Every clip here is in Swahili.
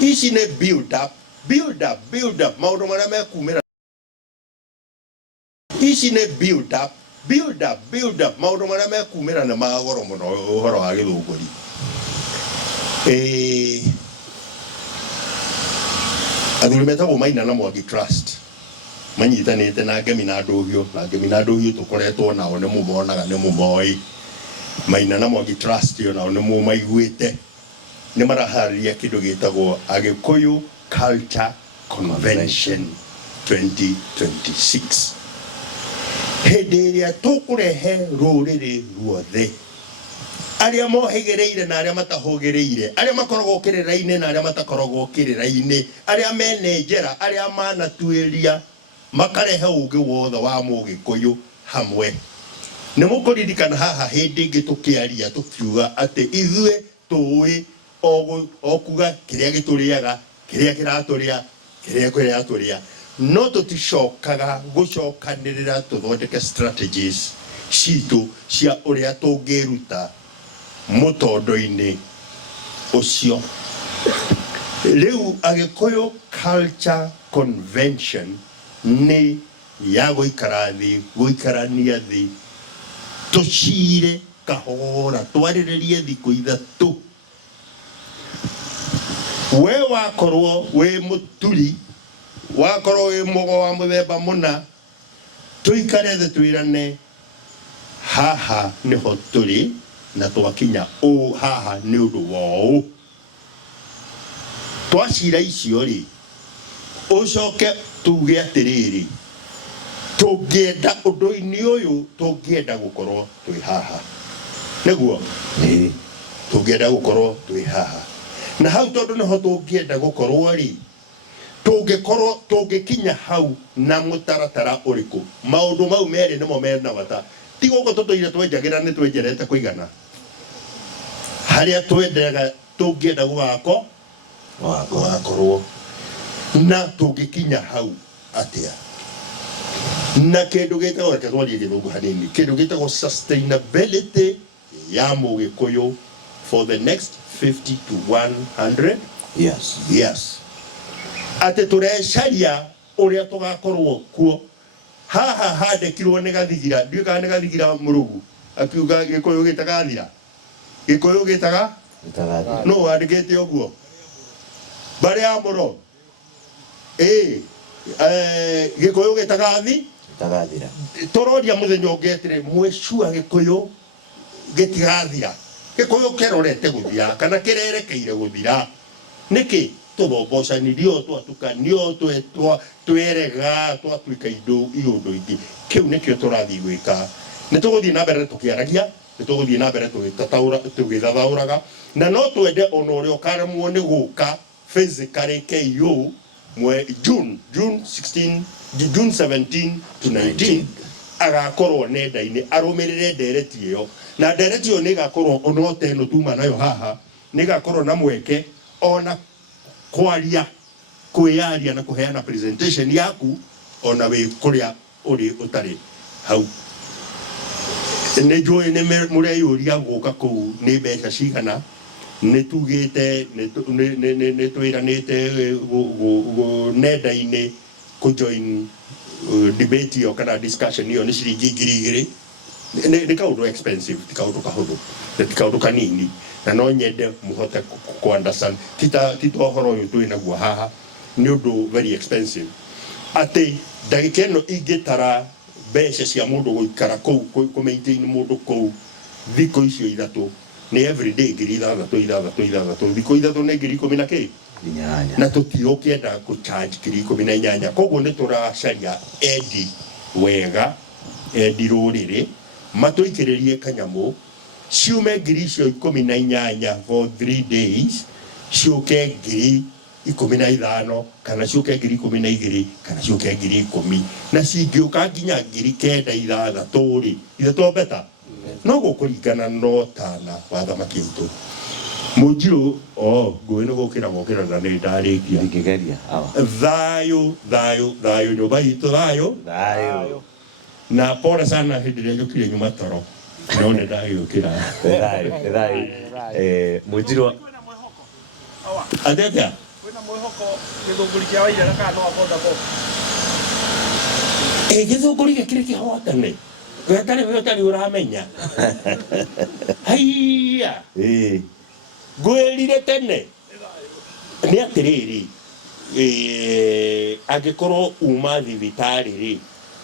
ici ne build up maundu maria mekumira ici ne build up maundu maria mekumira na magoro muno uhoro wa githunguri athuri metagwo Maina na Mwangi Trust manyitanite na Ngemi na Ndũhiũ tukoretwo nao nĩ mũmonaga nĩ mũmoi Maina na Mwangi Trust yo nao nĩ mũmaiguĩte nĩ maraharĩria kĩndũ gĩtagwo Agĩkũyũ Culture Convention 2026 hĩndĩ ĩrĩa tũkũrehe rũrĩrĩ ruothe aria mohegereire na aria matahogereire aria makoragwo kĩrĩra-inĩ na aria matakoragwo kĩrĩra-inĩ aria menenjera aria manatuĩria makarehe ũgĩ wothe wa Mũgĩkũyũ hamwe nĩ mũkũririkana haha hĩndĩ ĩngĩ tũkĩaria tũkiuga atĩ ithuĩ tũĩ o kuga kĩrĩa gĩtũrĩaga kĩrĩa kĩratũrĩa kĩrĩa kĩratũrĩa no tũticokaga gũcokanĩrĩra tũthondeke strategies citũ cia ũrĩa tũngĩruta mũtondo-inĩ ũcio rĩu Agĩkũyũ Culture Convention nĩ ya gũikarania thĩ tũcire kahora twarĩrĩrie thikũ ithatũ we wakorwo wĩ mũturi wakorwo wĩ mũgo wa mũthemba mũna tũikare thĩ twĩrane haha nĩho tũrĩ na twakinya haha nĩ ũndũ wa ũũ twacira icio rĩ ũcoke tuge atĩrĩrĩ tũngĩenda ũndũ-inĩ ũyũ tũngĩenda gũkorwo twĩ haha nĩguo tũngĩenda gũkorwo twĩ haha na hau tondũ nĩho tũngĩenda gũkorwo rĩ tũngĩkinya hau na mũtaratara ũrĩkũ maũndũ mau merĩ nĩmo mena bata ti gũkũ tũtũire twenjagĩra nĩ twenjerete kũigana harĩa twendaga tũngĩenda gũgakorwo na tũngĩkinya hau atĩa na kĩndũ gĩtagwo reke twarie gĩthũngũ hanini kĩndũ gĩtagwo sustainability ya Mũgĩkũyũ for the next 50 to 100 years atĩ tũrecaria ũrĩa tũgakorwo kuo haha handĩkirwo nĩ Gathigira ndiũĩ kana nĩ Gathigira Mũrũgu akiuga Gĩkũyũ gĩtagathira Gĩkũyũ gĩtagathira no wandĩkĩte ũguo mbarĩ ya mũro Gĩkũyũ gĩtagathira tũroria mũthenya ũngĩ atĩrĩ mwĩcua Gĩkũyũ gĩtigathira Gĩkũyũ kĩrorete gũthira kana kĩrerekeire gũthira nĩkĩ tũthombocanirio twatukanio twerega twatuĩka iũndũ ingĩ kĩu nĩkĩo tũrathiĩ gwĩka nĩ tũgũthiĩ na mbere tũkĩaragia nĩ tũgũthiĩ na mbere tũgĩthathaũraga na no twende ona ũrĩa ũkaremwo nĩ gũka physically KU June 17 to 19 agakorwo nenda-inĩ arũmĩrĩre ndereti ĩyo na ndereti ĩyo nĩ ĩgakorwo ona oteno tuma nayo haha nĩ ĩgakorwo na mweke ona kwaria kwĩyaria na kũheana presentation yaku ona wĩ kũrĩa ũrĩ ũtarĩ hau nĩ njũĩ nĩ mũreyũria gũka kũu nĩ mbeca cigana nĩ tugĩte nĩ twĩranĩte nenda-inĩ kũjoin debate ĩyo kana discussion ĩyo nĩ ciringi 2,000 nĩ kaũndũ expensive ti kaũndũ kahũthũ ti kaũndũ kanini na no nyende mũhote kũ-understand ti ta ũhoro ũyũ twĩ naguo haha nĩ ũndũ very expensive atĩ ndagĩka ĩno ingĩtara mbeca cia mũndũ gũikara kũu kũ-maintain mũndũ kũu thikũ icio ithatũ nĩ everyday 6,000 thikũ ithatũ nĩ 10,000 na tũtiũkĩenda gũcharge 18,000 koguo nĩ tũracaria endi wega endi rũrĩrĩ matũikĩrĩrie kanyamũ ciume 18,000 for 3 days ciũke 15,000 kana ciũke 12,000 kana ciũke 10,000 na cingĩũka nginya 9,000 rĩ ithatũ beta no gũkũringana no tana wa thamaki witũ Mũnjirũ ngũĩ nĩ gũkĩra na nĩ ndarĩkia ngĩgeria thayũ nyũmba itũ thayũ na pole sana hĩndĩ ĩrĩa njũkire nyuma toro no nĩ ndagĩũkĩra thayũ Mũnjirũ atĩa na mwihoko githunguri kia Waithera kana no akonda ko githunguri gikire kihotane gatari uramenya haiya ngwirire tene ni atiriri agikorwo uma thibitari ri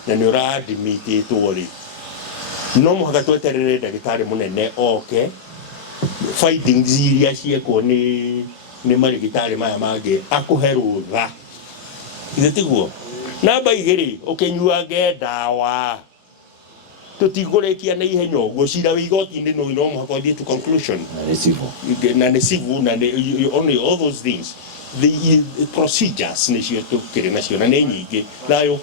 na ni uradmititwo ri no muhaka tweterere ndagitari munene oke findings iria ciekwo ni marigitari maya mangi akuhe rutha itiguo namba igiri ukinyuange ndawa tutigurikia na ihenya uguo cira wi igoti-ini no muhaka uthie to conclusion na nisivu na only all those things the procedures nicio tukiri nacio na ni nyingi thayo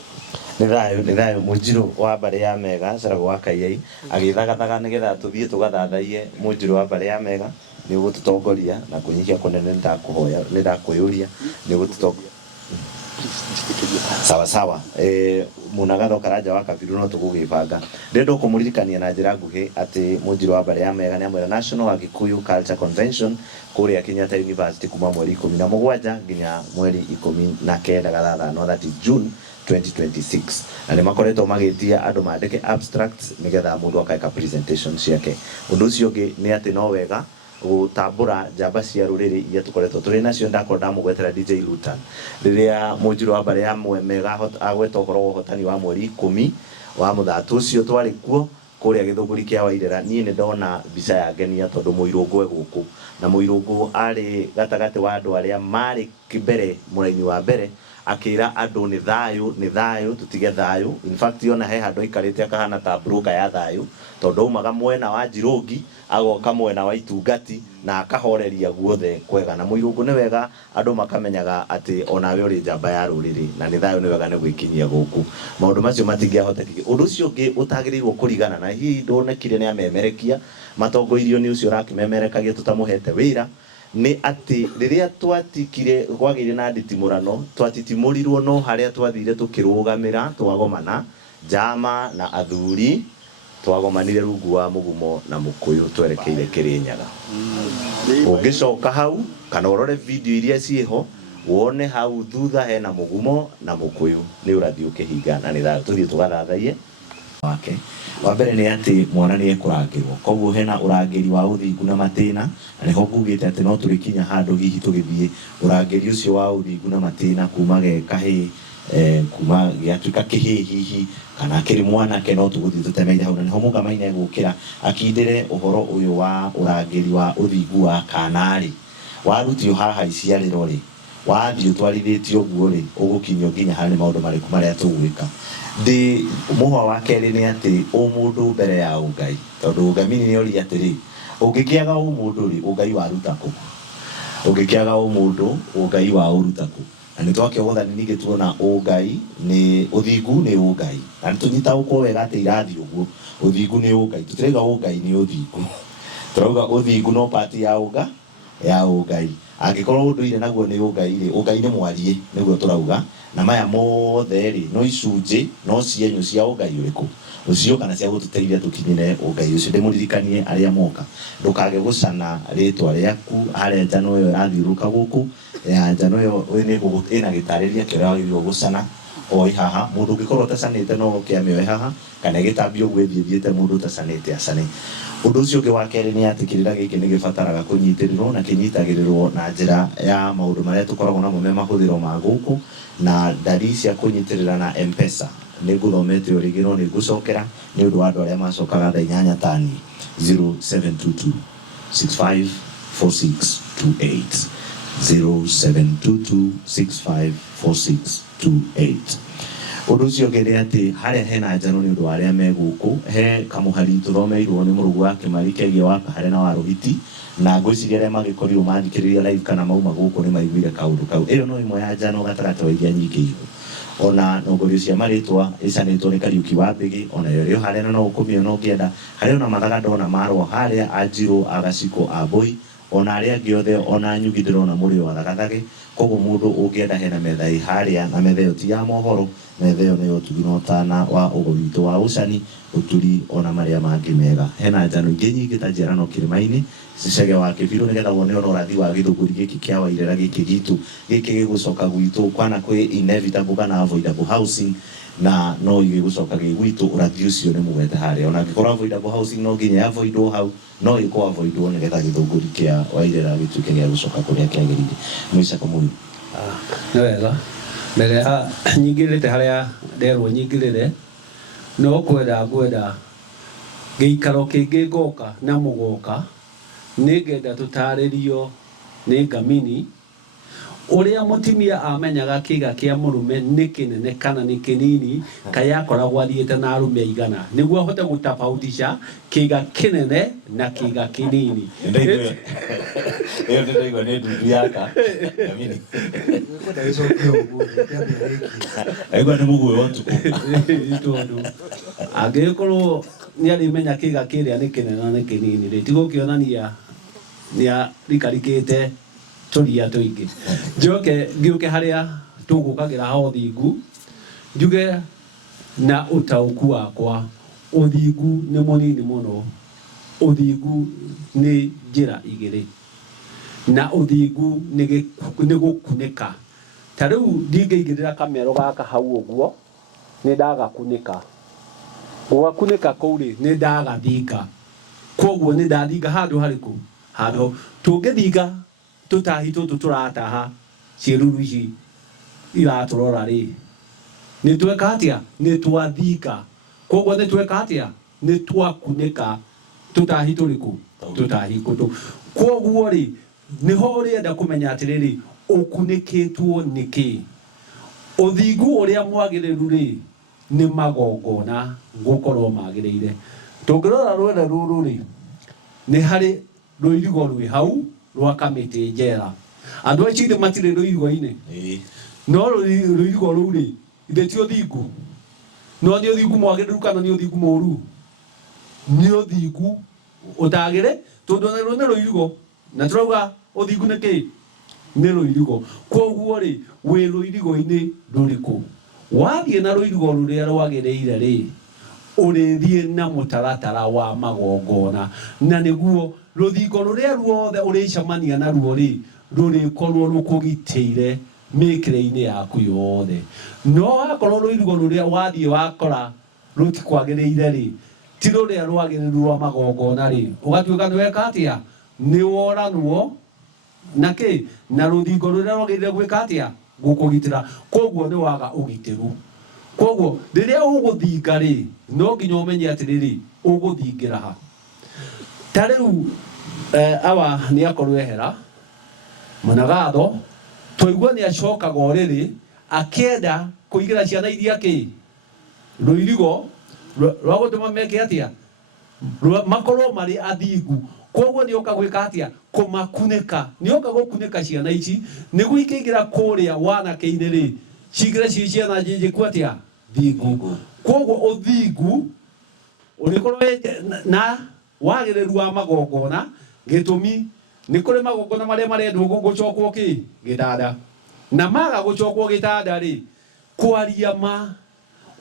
ni thayo Munjiru wa mbare ya Mega Caragũ wa Kaiyai agithagathaga nigetha tuthie tugathathaie Munjiru wa mbare ya Mega ni ugututongoria na kunyihia kunene ndakwiyuria ni ugututongoria sawa Munagatho Karanja wa Kabiru no tugugibanga ndendo kumuririkania na njira nguhi ati Munjiru wa mbare ya Mega ni amwira National Agikuyu Culture Convention kuria Kenyatta University kuma mweri 17 nginya mweri 19 gathathano that is June 2026 na ni makoretwo magitia andu mandike abstracts nigetha mundu akaeka presentation ciake. Undu ucio ungi ni ati no wega gutambura njamba cia ruriri iria tukoretwo turi nacio ndakorwo ndamugwetera DJ Lutan riria Munjiru wa mbare ya Mega agweta uhoro wa uhotani wa mweri 10 wa muthatu ucio twari kuo kuria githunguri kia Waithera. Nie ni ndona mbica ya ngenia tondu muirungu guku na muirungu ari gatagati wa andu aria mari kimbere muraini wa mbere akira andu ni thayu tutige thayu. In fact yona he handu ikarite akahana ta broker ya thayu tondu umaga mwena wa Njirungi agoka mwena wa Itungati na akahoreria guothe kwega na muirungu ni wega andu makamenyaga ati onawe uri njamba ya ruriri na ni thayu ni wega ni gwikinyia guku maundu macio matingiahotekire. Undu ucio ungi utagirirwo kurigana na hihi ndonekire ni amemerekia matongoirio ni ucio rakimemerekagia tutamuhete wira ni ati riria twatikire gwagire na nditimurano twatitimurirwo no haria twathire tukirugamira twagomana jama na athuri twagomanire rungu wa mugumo na mukuyu twerekeire Kirinyaga. Ungicoka hau kana urore video iria ciho wone hau thutha hena mugumo na mukuyu ni urathi ukihinga na ni thayu tuthie tugathathaie wake. Wa mbere ni ati mwana ni ekurangirwo koguo hena urangiri wa uthingu na matina na niho ngugite ati no turikinya handu hihi tugithie urangiri ucio wa uthingu na matina kuma ge kahi kuma giatuika kihihihi kana kiri mwana ke no tuguthie tutemeire hau na niho mungamaine gukira akindire uhoro uyu wa urangiri wa uthingu wa kanari warutio haha iciariro ri wathio twarithitio guo ri ugukinyio nginya hari maundu mariku maria tugwika ndi muhwa wa keri ni ati umundu mbere ya Ngai tondu ngamini ni ori atiri ungikiaga umundu ri Ngai warutako ungikiaga umundu Ngai wa urutako na nitwakihotha ni nige tuona Ngai ni uthingu ni Ngai na nitunyita uko wega ati irathi uguo uthingu ni Ngai tutirega Ngai ni uthingu turauga uthingu no part ya Ngai angikorwo unduire naguo ni Ngai ni mwarie niguo turauga na maya mothe ri no icunje no cienyu cia Ngai uriku ucio kana cia gututeithia tukinyire Ngai ucio ndimuririkanie aria moka ndukage gucana ritwa riaku aria njano yo rathiuruka guku ya njano yo ni gugutina gitariria kiria wagirwo gucana o haha mundu ngikorwo tacanite no kiamio haha kana gitambio gwithiete mundu tacanite acane. Undu ucio ungi wa keri ni ati kirira giki ni gibataraga kunyitirirwo na kinyitagirirwo na njira ya maundu maria tukoragwo namo me mahuthiro ma guku na ndari cia kunyitirira na M-Pesa ni nguthomete urigiro ni gucokera ni undu wa andu aria macokaga tha 8 tani 0722 654628 0722 654628. Undu ucio ngere ati haria hena njano ni undu aria me guku he kamuhari tuthomeirwo ni murugu wa kimarikegia wa kahare na wa Rugiti na ngwiciria aria magikorirwo mathikiriria live kana mauma guku ni maiguire kaundu kau. Iyo no imwe ya njano gatarata wa iria nyingi igu ona nongorio cia maritwa icanitwo ni Kariuki wa Mbigi ona yorio haria no ukumio no kienda haria ona mathaga ndona marwo haria Anjiru Agaciko Aboi ona aria angi othe ona nyugi ndirona muri wa thagathage koguo mundu ungienda hena metha haria na metha iyo ti ya mohoro metha iyo niyo tugino tana wa ugowitu wa ucani uturi ona maria mangi mega hena njano ingi nyingi ta njerano kirimaini cicege wa kibiru nigetha wone ona urathi wa githunguri giki kia wairera giki gitu giki gigucoka gwitu kwana kwi inevitable kana avoidable housing na no igigucoka gigwitu urathi ucio ni mugwete haria ona ngikora avoidable housing no nginya avoidwo hau no iko avoidwo nigetha githunguri kia wairera gituike gia gucoka kuria kiagirire mwisa kamuni nĩ wega mbere nyingĩrĩte harĩa nderwo nyingĩrĩre no ngwenda gĩikaro kĩngĩ ngoka na mũgoka nĩngenda tũtarĩrio nĩ Ngamini ũrĩa mũtumia amenyaga kĩga kĩa mũrume nĩ kĩnene kana nĩ kĩnini kaya akoragwo athiĩte na arũme aigana nĩguo ahote gũtabautisha kĩga kĩnene na kĩga kĩnini iyo ndĩraigua nĩ ndundu yaka Ngamini aigua nĩ mũguĩ wa ũtukũ tondũ angĩkorwo nĩ arĩmenya kĩga kĩrĩa nĩ kĩnene na nĩ kĩnini rĩ tigũkĩonania nĩ arikarikĩte turia tuingi njoke ngiuke haria tugukagĩra ha ũthingu njuge na ũtaũku wakwa ũthingu nĩ mũnini mũno ũthingu nĩ njĩra igĩrĩ na ũthingu nĩ gũkunĩka ta rĩu ndingĩigĩrĩra kamero gaka hau ũguo nĩ ndagakunĩka gwakunĩka kũu rĩ nĩ ndagathinga koguo nĩ ndathinga handũ harĩkũ handũ tũngĩthinga tutahi tutu turataha ciĩruru ici iratũrora rĩ nĩ tweka atia nĩ twathinga koguo nĩ tweka atia nĩ twakunĩka tutahi tũrĩkũ tutahi kũtũ koguo rĩ nĩho ũrĩenda kũmenya atĩrĩrĩ ũkunĩkĩtwo nĩkĩ ũthingu ũrĩa mwagĩrĩru rĩ nĩ magongona gũkorwo magĩrĩire tũngĩrora rwenda rũrũ rĩ nĩ harĩ rũirigo rwĩ hau rwa kamĩtĩ njera andũ acio ithe matirĩ rũirigo-inĩ no rũirigo rũu rĩ ithe ti ũthingu no nĩ ũthingu mwagĩrĩru kana nĩ ũthingu mũru nĩ ũthingu ũtagĩrĩ tondũ narwo nĩ rũirigo na tũrauga ũthingu nĩ kĩ nĩ rũirigo koguo rĩ wĩ rũirigo-inĩ rũrĩkũ wathiĩ na rũirigo rũrĩa rwagĩrĩire rĩ ũrĩthiĩ na mũtaratara wa magongona na nĩguo rũthingo rũrĩa ruothe ũrĩcemania naruo rĩ rũrĩkorwo rũkũgitĩire mĩkĩre-inĩ yaku yothe no akorwo rũirigo rũrĩa wathiĩ wakora rũtikwagĩrĩire rĩ ti rũrĩa rwagĩrĩru rwa magongona rĩ ũgatuĩka nĩ weka atĩa nĩ woranwo na kĩ na rũthingo rũrĩa rwagĩrĩire gwĩka atĩa gũkũgitĩra koguo nĩ waga ũgitĩru koguo rĩrĩa ũgũthinga rĩ no nginya ũmenye atĩrĩrĩ ũgũthingĩra ha ta rĩu awa nĩ akorwo ehera Mũnagatho twaigua nĩ acokaga ũrĩrĩ akĩenda kũigĩra ciana iria kĩ rũirigo rwa gũtũma meke atĩa makorwo marĩ athingu koguo nĩ oka gwĩka atĩa kũmakunĩka nĩ oka gũkunĩka ciana ici nĩguo ikĩingĩra kũrĩa wanake-inĩ rĩ cingĩre ciĩ ciana njĩnjĩku atĩa thingu koguo ũthingu ũrĩkorwo na wagĩrĩru wa magongona gĩtũmi nĩ kũrĩ magongona marĩa marendwo gũcokwo kĩ gĩtanda na maga gũcokwo gĩtanda rĩ kwaria ma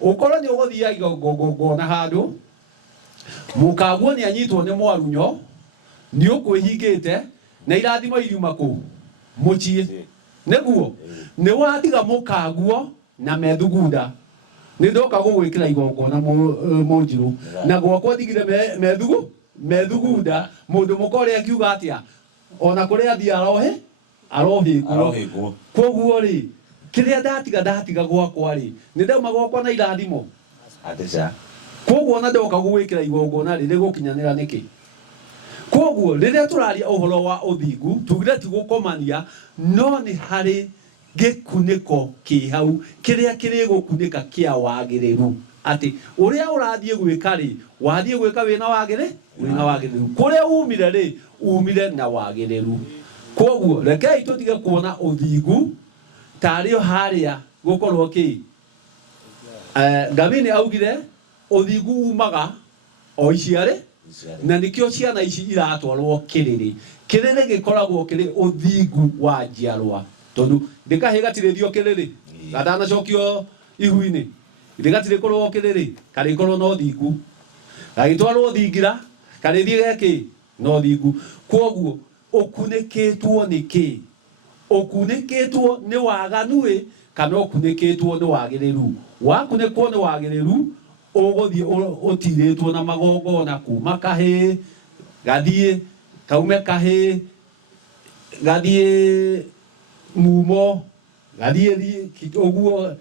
ũkorwo nĩ ũgũthiaga igongona handũ mũkaguo nĩ anyitwo nĩ mwarunyo nĩ ũkwĩhingĩte na irathimo iriuma kũ mũciĩ nĩguo nĩ watiga mũkaguo na methugunda nĩ ndoka gũgwĩkĩra igongona Mũnjirũ na gwakwa ndigire methugunda mũndũ mũkore akiuga atĩa ona kũrĩa athiĩ arohĩngwo koguo rĩ kĩrĩa ndatiga gwakwa rĩ nĩ ndauma gwakwa na irathimo koguo na ndoka gũgwĩkĩra igongona rĩrĩ gũkinyanĩra nĩkĩ koguo rĩrĩa tũraria ũhoro wa ũthingu tugire ti gũkomania no nĩ harĩ gĩkunĩko kĩ hau kĩrĩa kĩrĩ gũkunĩka kĩa wagĩrĩru atĩ ũrĩa ũrathiĩ gwĩka rĩ wathiĩ gwĩka wĩna wagĩrĩru kũrĩa umire rĩ umire na wagĩrĩru koguo rekei tũtige kuona ũthingu tarĩ o harĩa gũkorwo kĩ Ngamini augire ũthingu umaga o iciarĩ na nikio ciana ici iratwarwo kiriri gikoragwo kiri uthingu wa njiarwa tondu ndikahe gatirithio kiriri gatana cokio ihu-ini ndigatire korwo kiriri kari korwo no thingu gagitwarwo thingira karithie geki no thingu kwoguo ukunikitwo niki ukunikitwo ni waganu kana ukunikitwo ni wagiriru wakunikwo ni wagiriru uguthie utiritwo na magongona kuma kahi gathie kaume kahi gathie mumo gathie uguo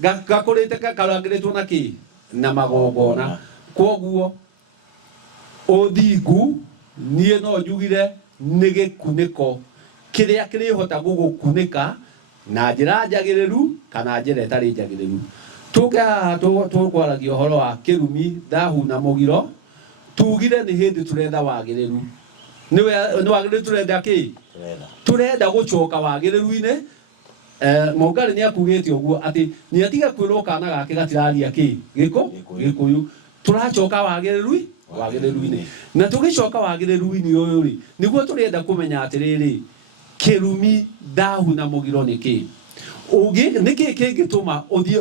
gakurite karangiritwo na ki na magongona kwoguo uthingu nie no njugire ni gikuniko kiria kirihota gugukunika na njira njagiriru kana njira itari njagiriru tukwaragia uhoro wa kirumi thahu na mugiro tugire ni hindi turenda wagiriru ni wagiriru turenda ki turenda gucoka wagiriru-ine Mongari ni akugite uguo ati ni atiga kwirwo kana gake gatiraria ki gikuyu turacoka wagiriru-ine na tugicoka wagiriru-ine uyu ri niguo turenda kumenya atiriri kirumi thahu na mugiro ni ki ugi niki kingituma uthie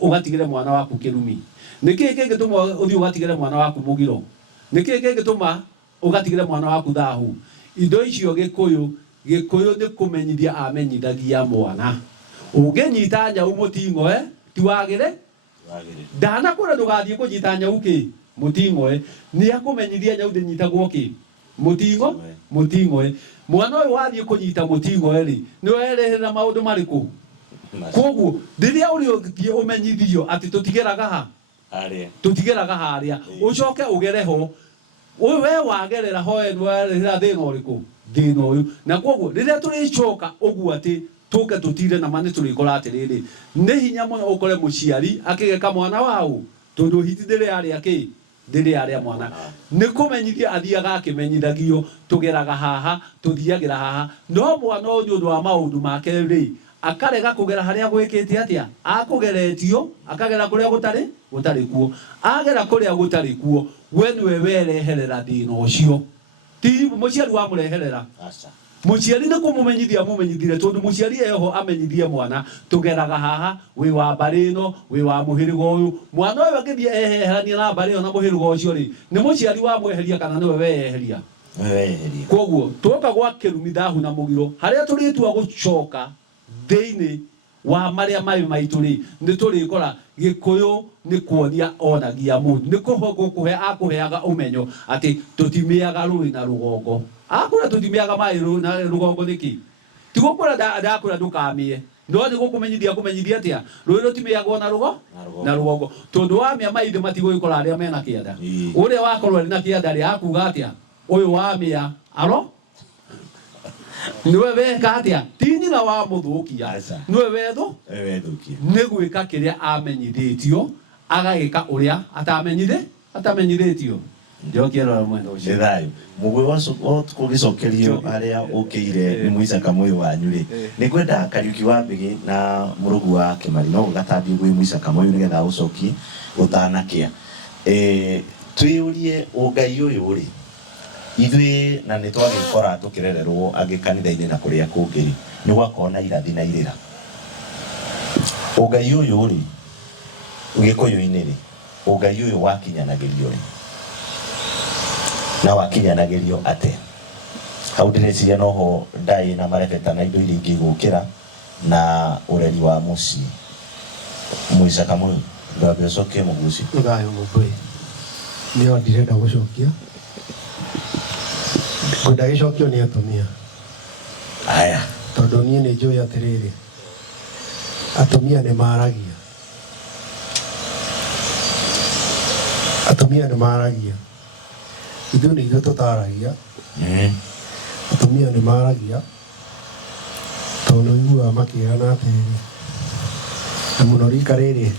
ugatigire mwana waku kirumi niki kingituma uthie ugatigire mwana waku mugiro niki kingituma ugatigire mwana waku thahu indo icio gikuyu ni kumenyithia amenyithagia mwana unginyita nyau mutingo ti wagire ndana kura ndugathie kunyita nyau ki mutingo ni akumenyithia nyau ndinyitagwo ki mutingo mwana uyu wathie kunyita mutingo ri ni werehera maundu mariku koguo riria uri umenyithio ati tutigeraga haria ucoke ugereho we wagerera ho werehera thina uriku thina uyu na koguo riria turicoka uguo ati tuke tutire na mane turikora atiriri ni hinya muno ukore muciari akigeka mwana wao tondu hitithire aria ki ndiri aria mwana ni kumenyithia athiaga akimenyithagio tugeraga haha tuthiagira haha no mwana uyu ndu wa maundu make ri akarega kugera haria gwikite atia akugeretio akagera kuria gutari kuo agera kuria gutari kuo we niwe wereherera thina ucio ti muciari wa mureherera muciari ni kumumenyithia mumenyithire tondu muciari eho amenyithie mwana tugeraga haha wi wa barino wi wa muhirigo uyu mwana uyu agithie eherania na barino na muhirigo ucio ri ni muciari wa mweheria kana niwe weheria koguo tuoka gwa kirumi thahu na mugiro haria turitua gucoka thiini wa maria mai maitu ri ni turikora gikuyu ni kuonia onagia mundu ni kuhe akuheaga umenyo ati tutimiaga rui na rugongo akura tutimiaga mai rui na rugongo niki tigukura ndakura ndukamie ndo ni kumenyithia atia rui rutimiaga na rugongo tondu wamia mai matigukora aria mena kianda uria wakorwo na kianda ri akuga atia uyu wamia aro niwe weka atia tinira wa muthukia niwe wethukia ni gwika kiria amenyithitio agagika uria atamenyithitio njokiero mwendo ucio thayu mugwe wacu kugicokerio aria ukire ni muicaka moyo wanyu ri ni kwenda Kariuki wa Mbigi na murugu wa Kimari no gatambi gwi muicaka moyo nigetha ucoki utanakia twiyurie Ngai uyu ri ithui na ni twagikora tukirererwo agikanitha-ini na kuria kungiri ni gwakona irathi na irira Ngai uyu ri ugikuyu-ini ri Ngai uyu wakinyanagirio ri na wakinyanagirio ate hau ndireciria noho ndai na marebeta na indo iria ingi gukira na ureri wa mucii muicaka moyo ndabe cokie muguci ngayo mubui nio ndirenda gucokia kwenda gicokio ni atumia aya tondu nie ni njui atiriri atumia ni maragia ithu ni ithu tutaragia atumia ni maragia tondu igua makirana atiri na muno rika riri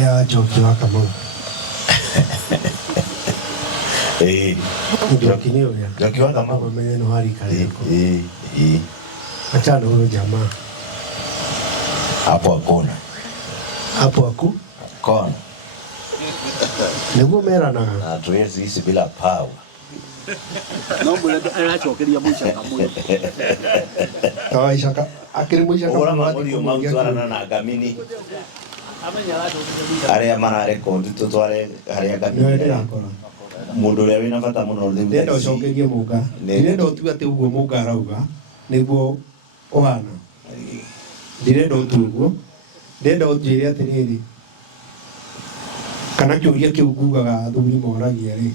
ya Njoki wa Kamau Njoki ni uria Njoki wa Kamau menye no hari kare achana huyo jamaa hapo akona hapo aku kona niguo meranaga na tuwezi ici bila power. No mwele arachokeria muicaka muyo tawa icaka akiri muicaka Ora mamorio mautwarana na Ngamini aria mararekondi tutware haria Ngamini mundu uria wina bata muno riu ndenda ucokerie munga ndenda utuga ati uguo munga arauga niguo uhana ndenda utuguo ndenda unjire atiriri kana kiuria kiu ngugaga athuri moragia ri